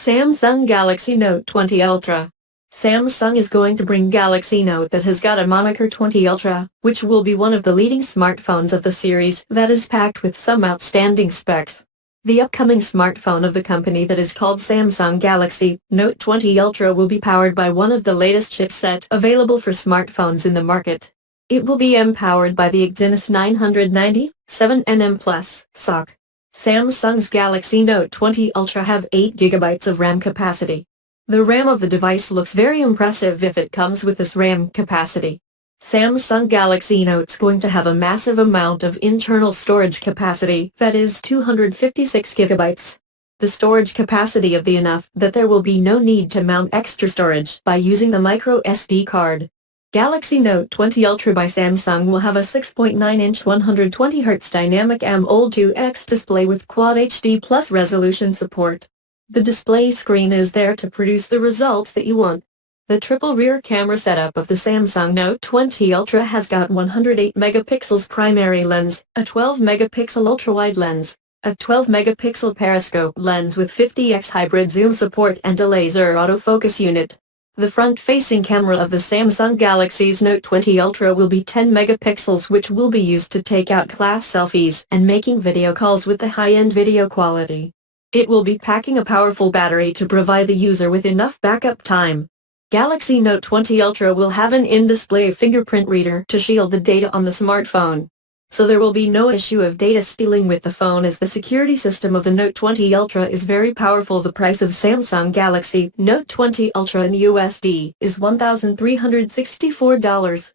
Samsung Galaxy Note 20 Ultra. Samsung is going to bring Galaxy Note that has got a moniker 20 Ultra, which will be one of the leading smartphones of the series that is packed with some outstanding specs. The upcoming smartphone of the company that is called Samsung Galaxy Note 20 Ultra will be powered by one of the latest chipset available for smartphones in the market. It will be powered by the Exynos 990 7nm+ SoC. Samsung's Galaxy Note 20 Ultra have 8 GB of RAM capacity. The RAM of the device looks very impressive if it comes with this RAM capacity. Samsung Galaxy Note's going to have a massive amount of internal storage capacity, that is 256 GB. The storage capacity of the enough that there will be no need to mount extra storage by using the microSD card. Galaxy Note 20 Ultra by Samsung will have a 6.9-inch 120Hz Dynamic AMOLED 2X display with Quad HD Plus resolution support. The display screen is there to produce the results that you want. The triple rear camera setup of the Samsung Note 20 Ultra has got 108 megapixels primary lens, a 12 megapixel ultrawide lens, a 12 megapixel periscope lens with 50x hybrid zoom support and a laser autofocus unit. The front-facing camera of the Samsung Galaxy's Note 20 Ultra will be 10 megapixels, which will be used to take outclass selfies and making video calls with the high-end video quality. It will be packing a powerful battery to provide the user with enough backup time. Galaxy Note 20 Ultra will have an in-display fingerprint reader to shield the data on the smartphone. So there will be no issue of data stealing with the phone, as the security system of the Note 20 Ultra is very powerful. The price of Samsung Galaxy Note 20 Ultra in USD is $1,364.